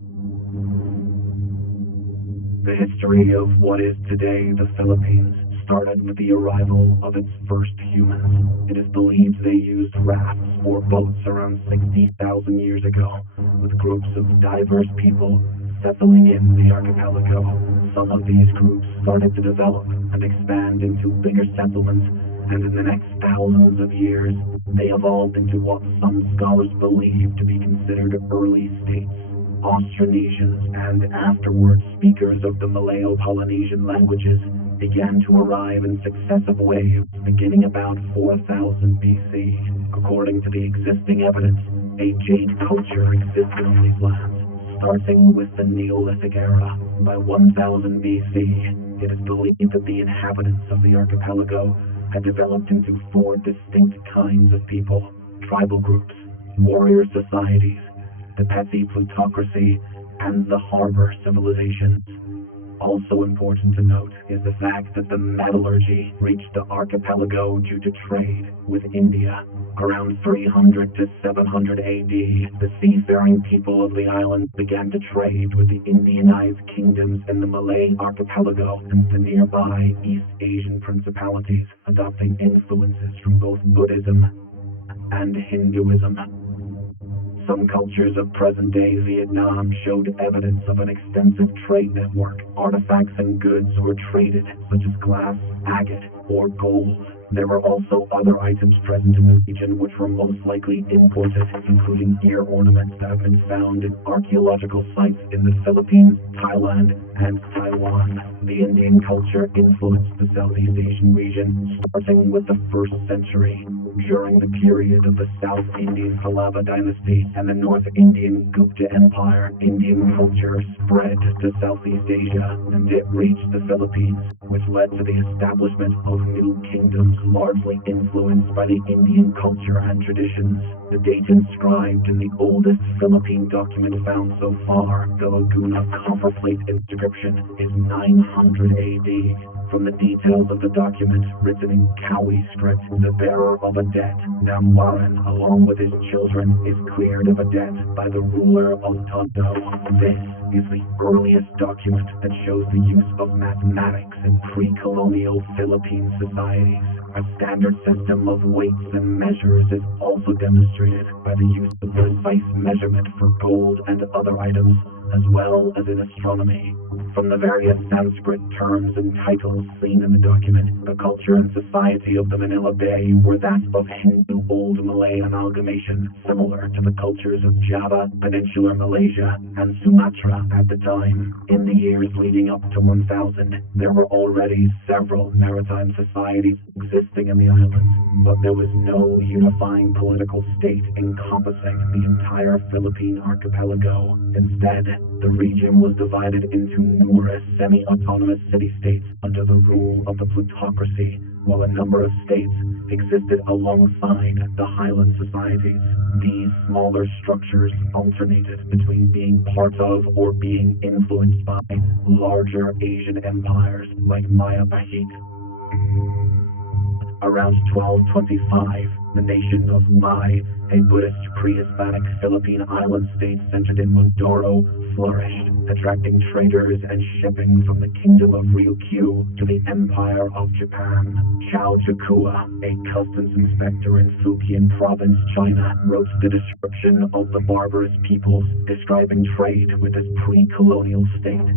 The history of what is today the Philippines started with the arrival of its first humans. It is believed they used rafts or boats around 60,000 years ago, with groups of diverse people settling in the archipelago. Some of these groups started to develop and expand into bigger settlements, and in the next thousands of years, they evolved into what some scholars believe to be considered early states. Austronesians and afterwards speakers of the Malayo-Polynesian languages began to arrive in successive waves beginning about 4000 BC. According to the existing evidence, a jade culture existed on these lands, starting with the Neolithic era. By 1000 BC, it is believed that the inhabitants of the archipelago had developed into four distinct kinds of people: tribal groups, warrior societies, the petty plutocracy, and the harbor civilizations. Also important to note is the fact that the metallurgy reached the archipelago due to trade with India. Around 300 to 700 AD, the seafaring people of the island began to trade with the Indianized kingdoms in the Malay archipelago and the nearby East Asian principalities, adopting influences from both Buddhism and Hinduism. Some cultures of present-day Vietnam showed evidence of an extensive trade network. Artifacts and goods were traded, such as glass, agate, or gold. There were also other items present in the region which were most likely imported, including ear ornaments that have been found in archaeological sites in the Philippines, Thailand, and Taiwan. The Indian culture influenced the Southeast Asian region, starting with the 1st century. During the period of the South Indian Pallava dynasty and the North Indian Gupta Empire, Indian culture spread to Southeast Asia, and it reached the Philippines, which led to the establishment of new kingdoms largely influenced by the Indian culture and traditions. The date inscribed in the oldest Philippine document found so far, the Laguna copperplate inscription, is 900 AD. From the details of the document, written in Kawi script, the bearer of a debt, Namwaran, along with his children, is cleared of a debt by the ruler of Tondo. This is the earliest document that shows the use of mathematics in pre-colonial Philippine societies. A standard system of weights and measures is also demonstrated by the use of precise measurement for gold and other items, as well as in astronomy. From the various Sanskrit terms and titles seen in the document, the culture and society of the Manila Bay were that of Hindu Old Malay amalgamation, similar to the cultures of Java, Peninsular Malaysia, and Sumatra at the time. In the years leading up to 1000, there were already several maritime societies existing in the islands, but there was no unifying political state encompassing the entire Philippine archipelago. Instead, the region was divided into numerous semi-autonomous city-states under the rule of the plutocracy, while a number of states existed alongside the highland societies. These smaller structures alternated between being part of or being influenced by larger Asian empires like Maya Bahit. Around 1225, the nation of Mai, a Buddhist pre-Hispanic Philippine island state centered in Mindoro, flourished, attracting traders and shipping from the kingdom of Ryukyu to the Empire of Japan. Chao Chukua, a customs inspector in Fujian province, China, wrote the description of the barbarous peoples, describing trade with this pre-colonial state.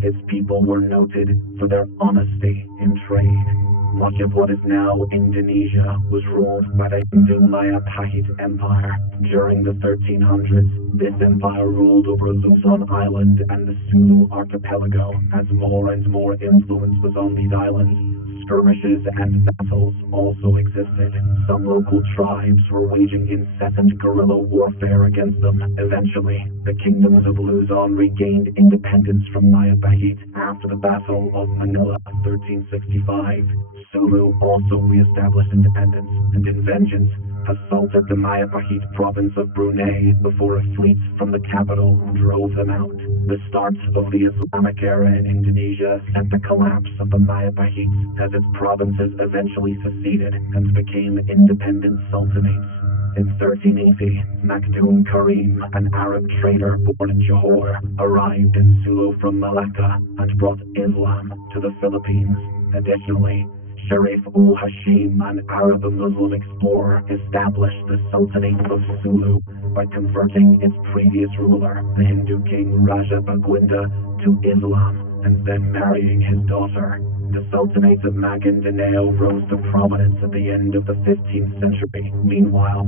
Its people were noted for their honesty in trade. Much of what is now Indonesia was ruled by the Hindu Majapahit Empire. During the 1300s, this empire ruled over Luzon Island and the Sulu archipelago. As more and more influence was on these islands, skirmishes and battles also existed. Some local tribes were waging incessant guerrilla warfare against them. Eventually, the kingdoms of Luzon regained independence from Majapahit after the Battle of Manila, 1365. Sulu also re-established independence, and in vengeance, assaulted the Majapahit province of Brunei before a fleet from the capital drove them out. The start of the Islamic era in Indonesia sent the collapse of the Mayapahites as its provinces eventually seceded and became independent sultanates. In 1380, Maktoum Karim, an Arab trader born in Johor, arrived in Sulu from Malacca and brought Islam to the Philippines. Additionally, Sharif ul-Hashim, an Arab Muslim explorer, established the Sultanate of Sulu by converting its previous ruler, the Hindu king Raja Baginda, to Islam and then marrying his daughter. The Sultanate of Maguindanao rose to prominence at the end of the 15th century. Meanwhile,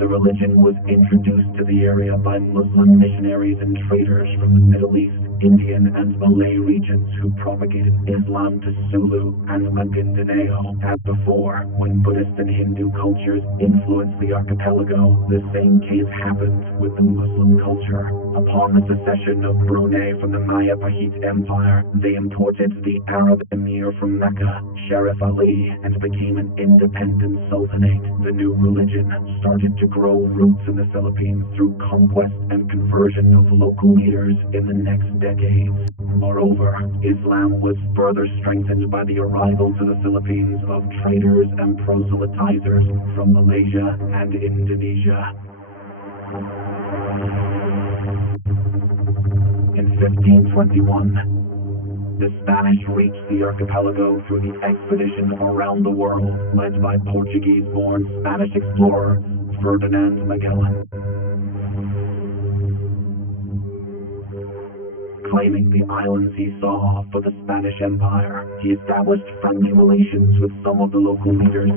the religion was introduced to the area by Muslim missionaries and traders from the Middle East, Indian, and Malay regions who propagated Islam to Sulu and Maguindanao. As before, when Buddhist and Hindu cultures influenced the archipelago, the same case happened with the Muslim culture. Upon the secession of Brunei from the Maya Pahit Empire, they imported the Arab emir from Mecca, Sharif Ali, and became an independent sultanate. The new religion started to grow roots in the Philippines through conquest and conversion of local leaders in the next decades. Moreover, Islam was further strengthened by the arrival to the Philippines of traders and proselytizers from Malaysia and Indonesia. In 1521, the Spanish reached the archipelago through the expedition around the world led by Portuguese-born Spanish explorer Ferdinand Magellan. Claiming the islands he saw for the Spanish Empire, he established friendly relations with some of the local leaders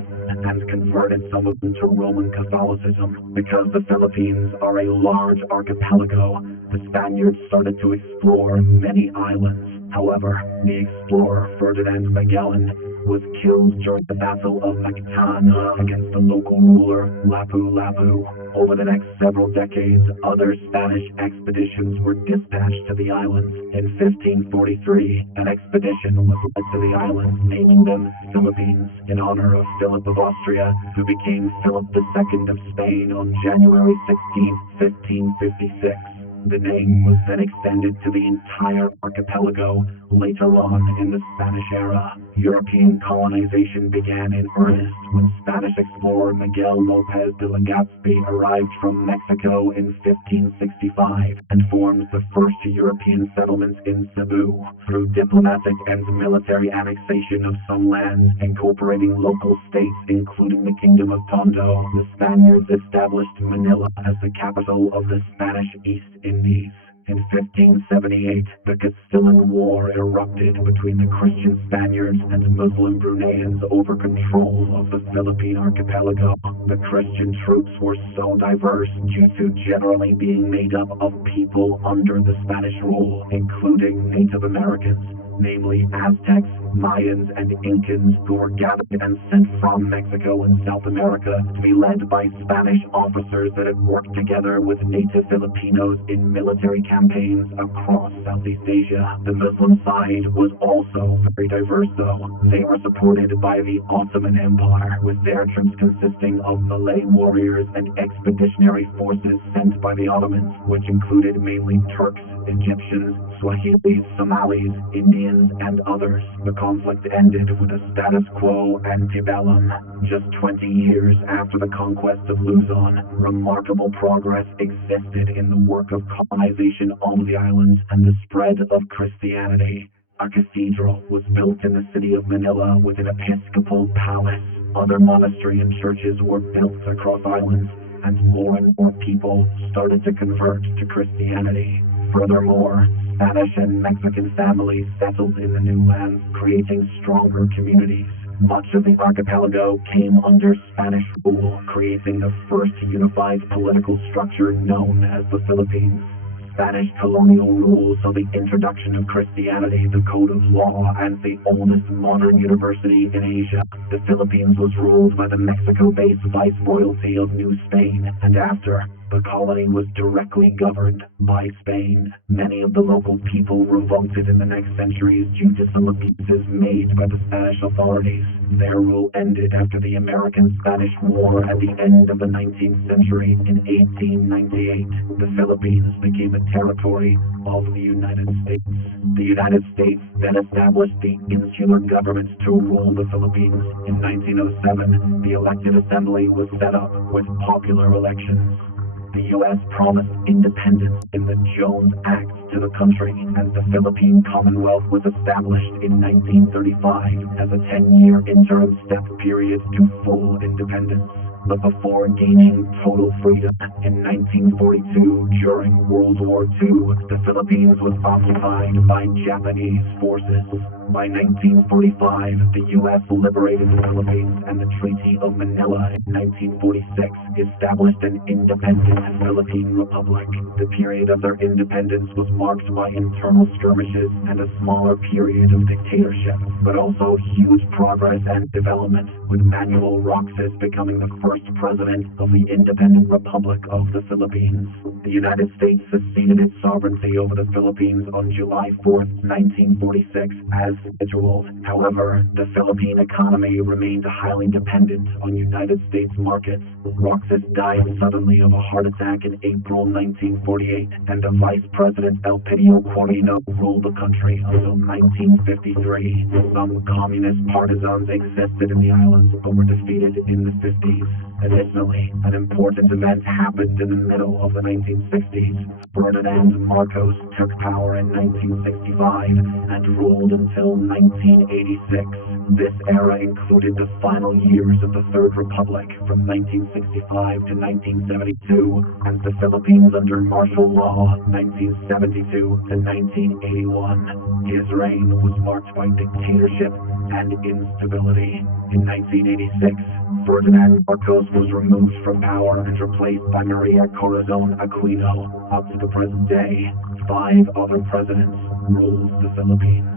and converted some of them to Roman Catholicism. Because the Philippines are a large archipelago, the Spaniards started to explore many islands. However, the explorer Ferdinand Magellan was killed during the Battle of Mactan against the local ruler Lapu-Lapu. Over the next several decades, other Spanish expeditions were dispatched to the islands. In 1543, an expedition was led to the islands, naming them Philippines, in honor of Philip of Austria, who became Philip II of Spain on January 16, 1556. The name was then extended to the entire archipelago later on in the Spanish era. European colonization began in earnest when Spanish explorer Miguel López de Legazpi arrived from Mexico in 1565 and formed the first European settlements in Cebu. Through diplomatic and military annexation of some lands, incorporating local states including the Kingdom of Tondo, the Spaniards established Manila as the capital of the Spanish East Indies. In 1578, the Castilian War erupted between the Christian Spaniards and Muslim Bruneians over control of the Philippine archipelago. The Christian troops were so diverse due to generally being made up of people under the Spanish rule, including Native Americans, namely Aztecs, Mayans, and Incans, who were gathered and sent from Mexico and South America to be led by Spanish officers that had worked together with native Filipinos in military campaigns across Southeast Asia. The Muslim side was also very diverse, though. They were supported by the Ottoman Empire, with their troops consisting of Malay warriors and expeditionary forces sent by the Ottomans, which included mainly Turks, Egyptians, Swahilis, Somalis, Indians, and others. The conflict ended with a status quo antebellum. Just 20 years after the conquest of Luzon, remarkable progress existed in the work of colonization on the islands and the spread of Christianity. A cathedral was built in the city of Manila with an episcopal palace. Other monasteries and churches were built across islands, and more people started to convert to Christianity. Furthermore, Spanish and Mexican families settled in the new lands, creating stronger communities. Much of the archipelago came under Spanish rule, creating the first unified political structure known as the Philippines. Spanish colonial rule saw the introduction of Christianity, the code of law, and the oldest modern university in Asia. The Philippines was ruled by the Mexico-based Viceroyalty of New Spain, and after The colony was directly governed by Spain. Many of the local people revolted in the next centuries due to some abuses made by the Spanish authorities. Their rule ended after the American-Spanish War at the end of the 19th century in 1898. The Philippines became a territory of the United States. The United States then established the insular government to rule the Philippines. In 1907, the elected assembly was set up with popular elections. The U.S. promised independence in the Jones Act to the country as the Philippine Commonwealth was established in 1935 as a 10-year interim step period to full independence. But before gaining total freedom in 1942 during World War II, the Philippines was occupied by Japanese forces. By 1945, the U.S. liberated the Philippines, and the Treaty of Manila in 1946 established an independent Philippine Republic. The period of their independence was marked by internal skirmishes and a smaller period of dictatorship, but also huge progress and development, with Manuel Roxas becoming the first president of the independent Republic of the Philippines. The United States seceded its sovereignty over the Philippines on July 4, 1946, as scheduled. However, the Philippine economy remained highly dependent on United States markets. Roxas died suddenly of a heart attack in April 1948, and the Vice President Elpidio Quirino ruled the country until 1953. Some communist partisans existed in the islands, but were defeated in the 50s. Additionally, an important event happened in the middle of the 1960s. Ferdinand Marcos took power in 1965 and ruled until 1986. This era included the final years of the Third Republic from 1965 to 1972, and the Philippines under martial law 1972 to 1981. His reign was marked by dictatorship and instability. In 1986, Ferdinand Marcos was removed from power and replaced by Maria Corazon Aquino. Up to the present day, 5 other presidents ruled the Philippines.